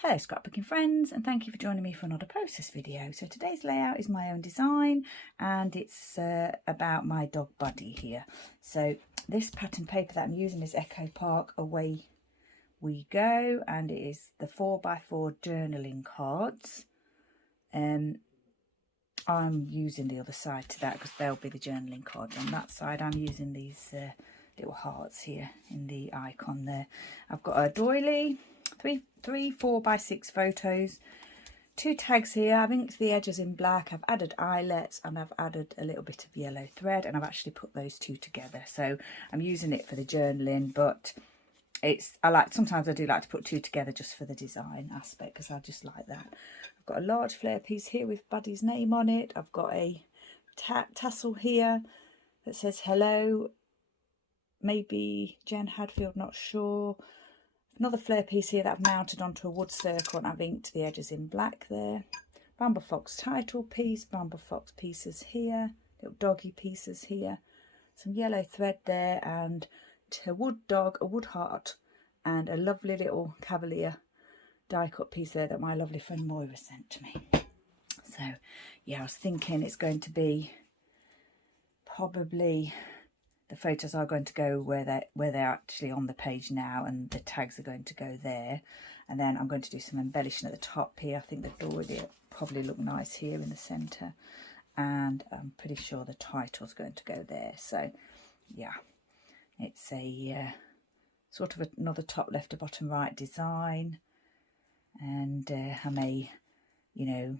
Hello scrapbooking friends, and thank you for joining me for another process video. So today's layout is my own design, and it's about my dog Buddy here. So this pattern paper that I'm using is Echo Park Away We Go, and it is the 4x4 journaling cards. I'm using the other side to that because they'll be the journaling cards on that side. I'm using these little hearts here in the icon there. I've got a doily, three 4x6 photos, 2 tags here. I've inked the edges in black, I've added eyelets, and I've added a little bit of yellow thread, and I've actually put those two together. So I'm using it for the journaling, but sometimes I do like to put two together just for the design aspect, because I just like that. I've got a large Flair piece here with Buddy's name on it. I've got a tassel here that says hello, maybe Jen Hadfield, not sure. Another Flair piece here that I've mounted onto a wood circle, and I've inked the edges in black there. Bramble Fox title piece, Bramble Fox pieces here, little doggy pieces here, some yellow thread there, and a wood dog, a wood heart, and a lovely little cavalier die cut piece there that my lovely friend Moira sent to me. So yeah, I was thinking it's going to be probably the photos are going to go where they're actually on the page now, and the tags are going to go there. And then I'm going to do some embellishing at the top here. I think the door will probably look nice here in the centre, and I'm pretty sure the title's going to go there. So yeah, it's a sort of another top left to bottom right design, and I may, you know,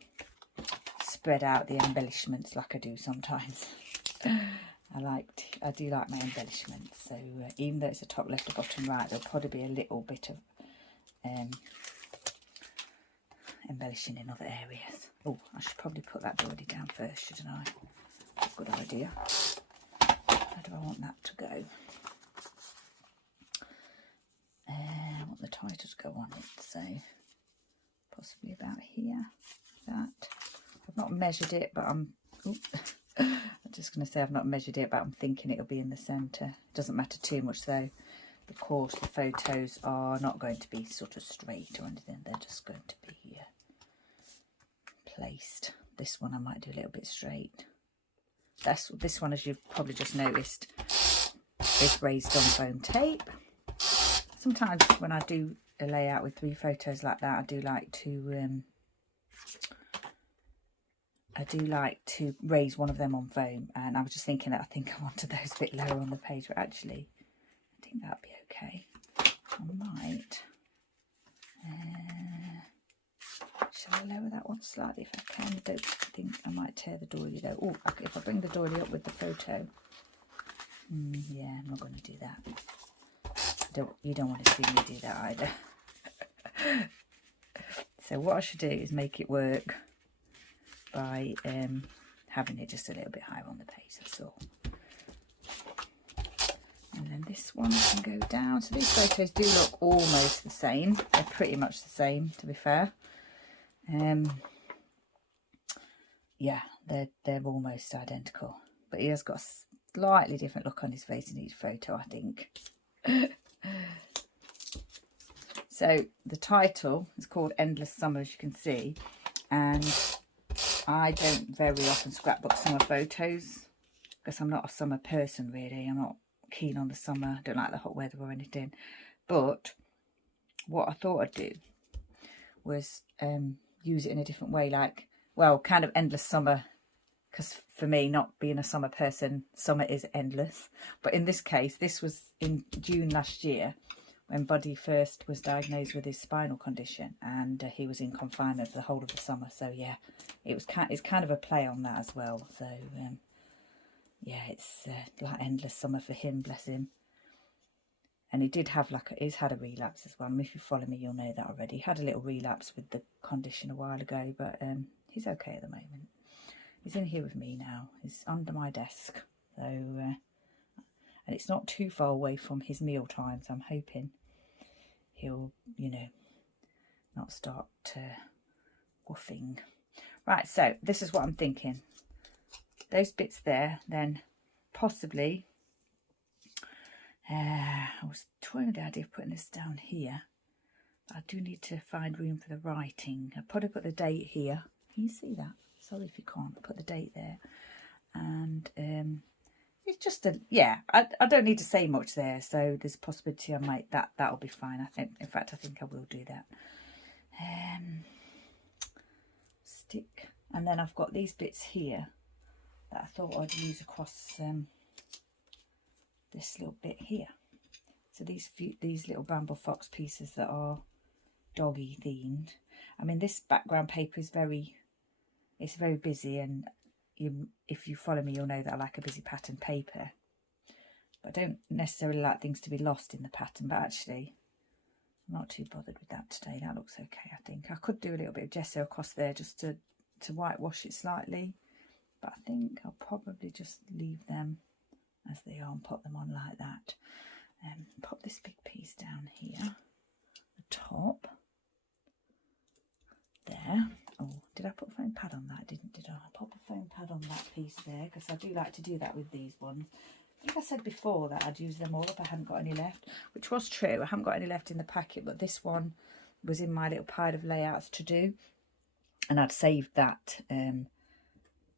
spread out the embellishments like I do sometimes. I do like my embellishments, so even though it's a top left to bottom right, there'll probably be a little bit of embellishing in other areas. Oh, I should probably put that doily down first, shouldn't I? Good idea. How do I want that to go? I want the title to go on it, so possibly about here. That. I've not measured it, but I'm just going to say I've not measured it, but I'm thinking it'll be in the centre. Doesn't matter too much though, because the photos are not going to be sort of straight or anything. They're just going to be placed. This one I might do a little bit straight. This one, as you've probably just noticed, is raised on foam tape. Sometimes when I do a layout with 3 photos like that, I do like to raise one of them on foam, and I was just thinking that I think I wanted those a bit lower on the page, but actually I think that'd be okay. I might shall I lower that one slightly if I can? I don't think I might tear the doily though. Oh, if I bring the doily up with the photo, yeah, I'm not going to do that. You don't want to see me do that either. So what I should do is make it work by having it just a little bit higher on the page, that's all. And then this one can go down. So these photos do look almost the same. They're pretty much the same, to be fair. Yeah, they're almost identical, but he has got a slightly different look on his face in each photo, I think. So the title is called Endless Summer, as you can see, and I don't very often scrapbook summer photos because I'm not a summer person really. I'm not keen on the summer. I don't like the hot weather or anything. But what I thought I'd do was use it in a different way, like, well, kind of endless summer, because for me, not being a summer person, summer is endless. But in this case, this was in June last year when Buddy first was diagnosed with his spinal condition, and he was in confinement for the whole of the summer. So yeah, it's kind of a play on that as well. So yeah, it's like endless summer for him, bless him. And he did have he's had a relapse as well. I mean, if you follow me, you'll know that already. He had a little relapse with the condition a while ago, but he's okay at the moment. He's in here with me now. He's under my desk, so and it's not too far away from his meal time, so I'm hoping he'll, you know, not start woofing. Right, so this is what I'm thinking. Those bits there, then possibly I was toying with the idea of putting this down here, I do need to find room for the writing. I'll probably put the date here. Can you see that? Sorry if you can't. I'll put the date there. And it's just a, yeah, I don't need to say much there. So there's a possibility I might, that'll be fine. I think, in fact, I think I will do that. Stick. And then I've got these bits here that I thought I'd use across this little bit here. So these little Bramble Fox pieces that are doggy themed. I mean, this background paper is very busy, and if you follow me, you'll know that I like a busy pattern paper. But I don't necessarily like things to be lost in the pattern, but actually I'm not too bothered with that today. That looks okay, I think. I could do a little bit of gesso across there just to whitewash it slightly, but I think I'll probably just leave them as they are and put them on like that. Pop this big piece down here, the top there. Oh, did I put a foam pad on that? Did I? Pop a foam pad on that piece there, because I do like to do that with these ones. I think I said before that I'd use them all up. I hadn't got any left, which was true. I haven't got any left in the packet, but this one was in my little pile of layouts to do, and I'd saved that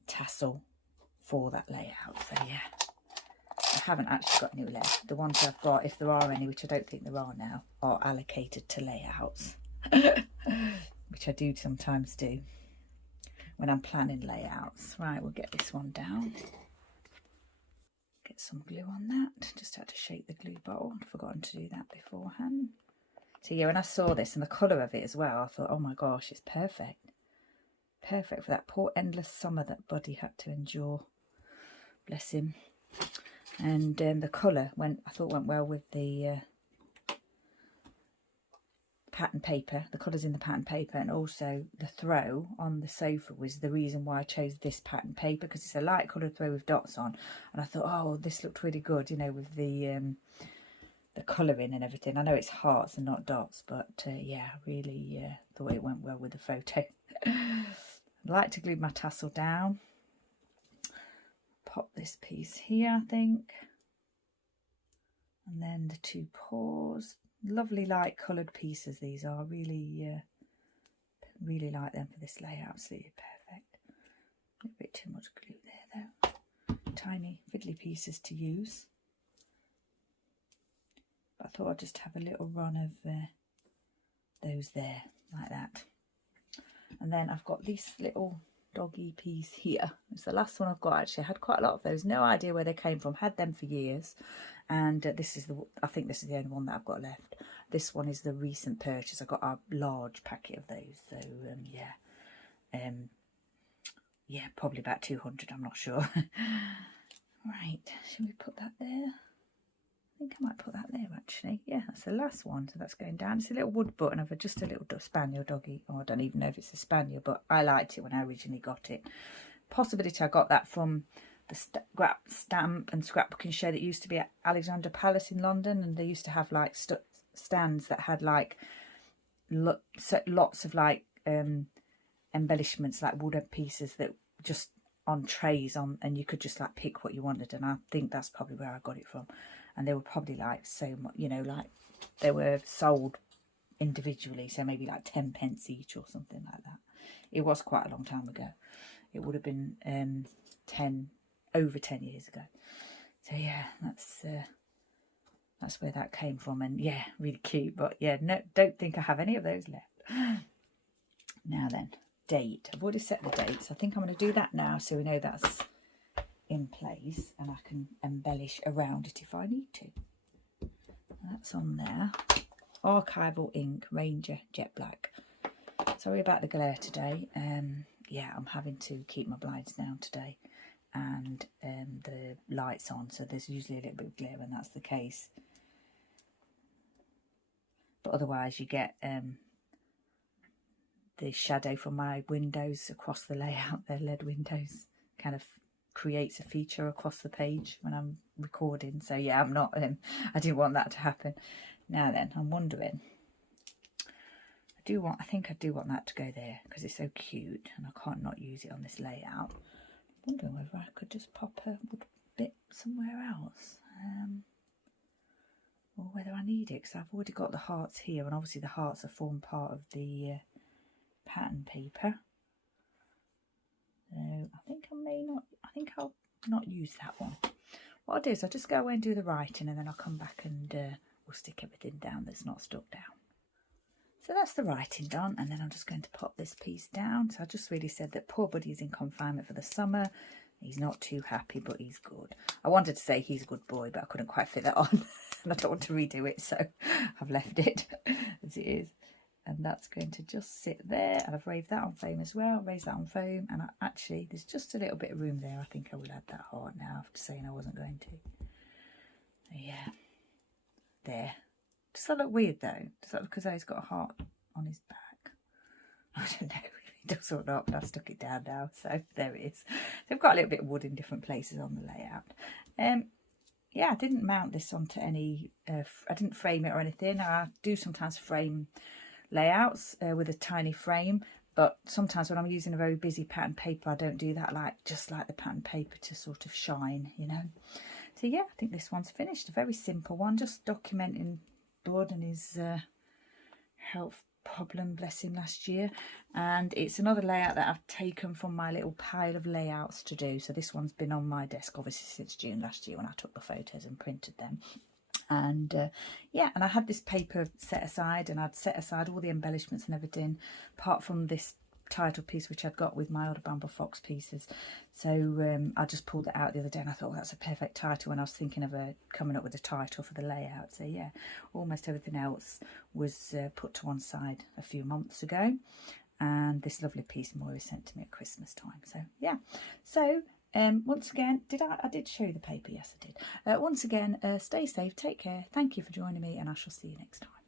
tassel for that layout. So yeah, I haven't actually got any left. The ones I've got, if there are any, which I don't think there are now, are allocated to layouts. Which I do sometimes do when I'm planning layouts. Right, we'll get this one down. Get some glue on that. Just had to shake the glue bottle. I'd forgotten to do that beforehand. So yeah, when I saw this and the colour of it as well, I thought, oh my gosh, it's perfect. Perfect for that poor endless summer that Buddy had to endure. Bless him. And the colour went well with the pattern paper, the colours in the pattern paper, and also the throw on the sofa was the reason why I chose this pattern paper, because it's a light coloured throw with dots on, and I thought, oh, this looked really good, you know, with the colouring and everything. I know it's hearts and not dots, but yeah, I really thought it went well with the photo. I like to glue my tassel down. Pop this piece here, I think, and then the two paws. Lovely light coloured pieces these are. Really like them for this layout. Absolutely perfect. A little bit too much glue there though. Tiny fiddly pieces to use. But I thought I'd just have a little run of those there like that. And then I've got this little doggy piece here. It's the last one I've got actually. I had quite a lot of those. No idea where they came from. Had them for years. And this is I think this is the only one that I've got left. This one is the recent purchase. I got a large packet of those. So yeah, probably about 200. I'm not sure. Right, should we put that there? I think I might put that there actually. Yeah, that's the last one. So that's going down. It's a little wood button of just a little spaniel doggy. Oh, I don't even know if it's a spaniel, but I liked it when I originally got it. Possibility I got that from the stamp and scrapbooking show that used to be at Alexandra Palace in London, and they used to have like stands that had like lots of like embellishments, like wooden pieces that just on trays on, and you could just like pick what you wanted. And I think that's probably where I got it from. And they were probably like so much, you know, like they were sold individually, so maybe like 10 pence each or something like that. It was quite a long time ago. It would have been over 10 years ago. So yeah, that's where that came from. And yeah, really cute. But yeah, no, don't think I have any of those left. Now then, date. I've already set the dates. I think I'm going to do that now, so we know that's in place and I can embellish around it if I need to. That's on there. Archival ink, Ranger Jet Black. Sorry about the glare today. Yeah, I'm having to keep my blinds down today, and the lights on, so there's usually a little bit of glare when that's the case. But otherwise you get the shadow from my windows across the layout. They're LED windows, kind of creates a feature across the page when I'm recording. So yeah, I'm not I didn't want that to happen. Now then, I'm wondering, I think I do want that to go there because it's so cute and I can't not use it on this layout. I'm wondering whether I could just pop a wood bit somewhere else, or whether I need it because I've already got the hearts here, and obviously the hearts are form part of the pattern paper. So I think I'll not use that one. What I'll do is I'll just go away and do the writing, and then I'll come back and we'll stick everything down that's not stuck down. So that's the writing done, and then I'm just going to pop this piece down. So I just really said that poor Buddy's in confinement for the summer. He's not too happy, but he's good. I wanted to say he's a good boy, but I couldn't quite fit that on. And I don't want to redo it, so I've left it as it is. And that's going to just sit there. And I've raised that on foam as well. Raised that on foam. And actually, there's just a little bit of room there. I think I will add that heart now after saying I wasn't going to. So yeah. There. Does that look weird though? Does that look as though he's got a heart on his back? I don't know if it does or not, but I've stuck it down now, so there it is. So I've got a little bit of wood in different places on the layout. Yeah, I didn't mount this onto any, I didn't frame it or anything. I do sometimes frame layouts with a tiny frame, but sometimes when I'm using a very busy pattern paper, I don't do that, just like the pattern paper to sort of shine, you know. So yeah, I think this one's finished. A very simple one, just documenting Bud and his health problem, bless him, last year. And it's another layout that I've taken from my little pile of layouts to do. So this one's been on my desk obviously since June last year when I took the photos and printed them. And yeah, and I had this paper set aside, and I'd set aside all the embellishments and everything apart from this title piece which I'd got with my other Bramble Fox pieces. So I just pulled that out the other day, and I thought, that's a perfect title when I was thinking of coming up with a title for the layout. So yeah, almost everything else was put to one side a few months ago, and this lovely piece Moira sent to me at Christmas time. So yeah, so once again, I did show you the paper? Yes, I did. Once again, stay safe, take care, thank you for joining me, and I shall see you next time.